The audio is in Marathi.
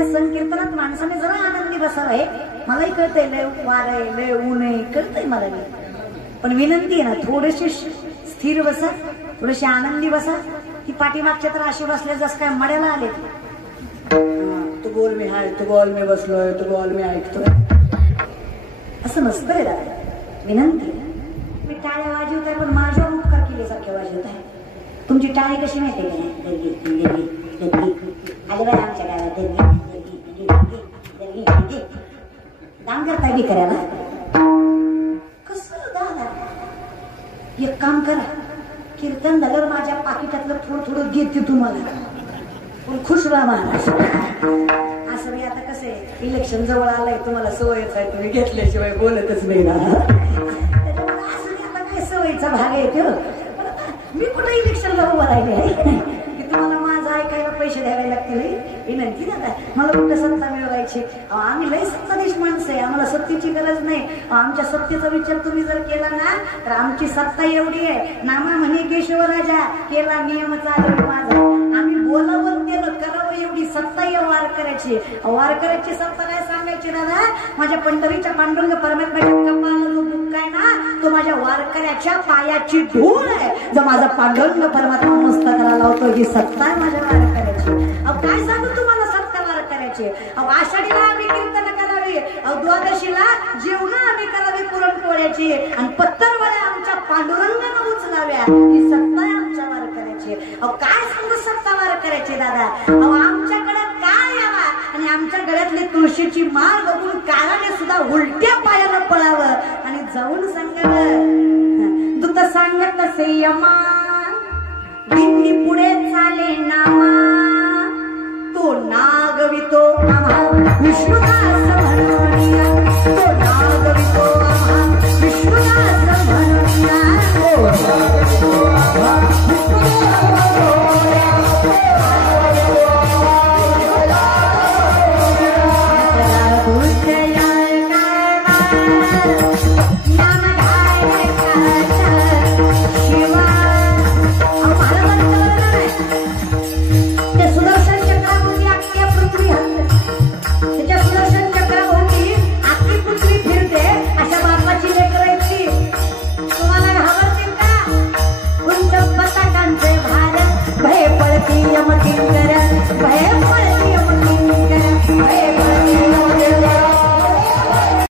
त्या संकीर्तनात माणसाने जरा आनंदी बसावं. मलाही कळतंय लय वार आहे, लय ऊन आहे, कळतंय मला. पण विनंती आहे ना, थोडेसे स्थिर बसा, थोडेसे आनंदी बसा. ती पाठीमागच्या तर अशी बसले जस काय मड्याला आले. तू बोल मी हाय, तू बोल मी बसलोय, तू बोल मी ऐकतोय, असं नसतंय दादा. विनंती, मी टाळ्या वाजवताय पण माझ्यावर उपकार केल्यासारखे वाजवत आहे. तुमची टाळी कशी माहिती आहे का? दर्गी दर्गी दर्गी आले बाय आमच्या गावात. दर्गी दर्गी दर्गी दर्गी दाम करताय बी करायला. कसं दादा, एक काम करा, कीर्तन झाल्यावर माझ्या पाकिटातलं थोडं थोडं घेते तुम्हाला, पण खुश राहा महाराज. असं मी आता कसं आहे, इलेक्शन जवळ आलंय, तुम्हाला सवयच आहे, तुम्ही घेतल्याशिवाय बोलतच नाही ना. असं मी आता काय सवयीचा भाग आहे तो. मी कुठे इलेक्शनला उभं राहिले आहे की तुम्हाला माझं ऐकायला पैसे द्यावे लागतील. विनंती दादा, मला कुठं सत्ता मिळवायची? आम्ही लय सत्ताधीश माणसं आहे, आम्हाला सत्तेची गरज नाही. आमच्या सत्तेचा विचार तुम्ही जर केला ना तर आमची सत्ता एवढी आहे, नामा म्हणे केशवराजा, केला नियम चालू माझा. आम्ही बोलावं केलं करावं एवढी सत्ता आहे वारकऱ्याची. वारकऱ्याची सत्ता काय सांगायची दादा? माझ्या पंढरीच्या पांडुरंग परमेश्वराच्या कपाळाला जो बुक्का आहे ना, तो माझ्या वारकऱ्याच्या पायाची धूळ आहे. जो माझा पांडुरंग परमात्मा मस्तकाला लावतो, ही सत्ता आहे माझ्या वारकऱ्याची. काय सांगू तुम्हाला सत्ता वारकऱ्याची? आषाढीला आम्ही कीर्तन करावी, द्वादशीला जेवण आम्ही करावी पुरणपोळ्याची, आणि पत्तरवड्या आमच्या पांडुरंगानं उचलाव्या, ही सत्ता आहे आमच्या वारकऱ्याची. काय सांगू सत्ता वारकऱ्याची दादा? आमच्याकडे काय यावा आणि आमच्या गळ्यातली तुळशीची माळ बघून काळाने सुद्धा उलट्या पायानं पळावं आणि जाऊन सांगावं, दूत सांगत संयमा बिंदी पुढे चाले नामा, तो नागवितो आम्हा विष्णू